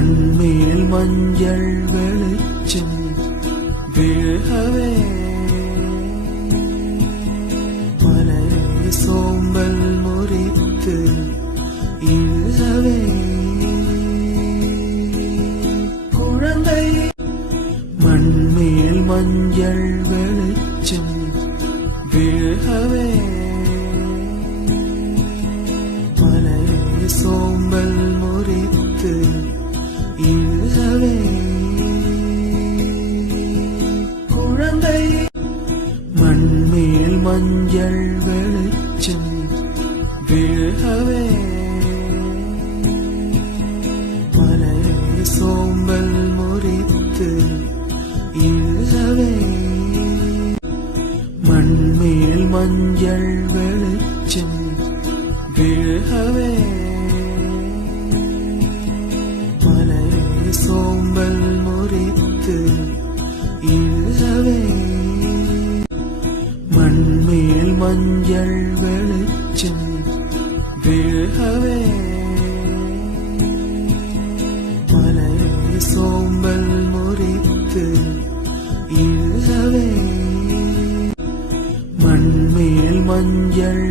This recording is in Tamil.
மண்மேல் மஞ்சள் வெளிச்சம் விழவே மலரே சோம்பல் முறித்து இழவே குழந்தை மண்மேல் மஞ்சள் வெளிச்சம் விழவே மலரே சோம்பல் முறித்து இழவே குழந்தை மண்மேல் மஞ்சள் வெளிச்சம் விழவே மலரே சோம்பல் முறித்து இழவே மண்மேல் மஞ்சள் வெளிச்சம் விழவே மலரே சோம்பல் முறித்து இழவே மண்மேல் மஞ்சள் வெளிச்சம் விழவே மலரே சோம்பல் முறித்து இழவே மண்மேல் மஞ்சள்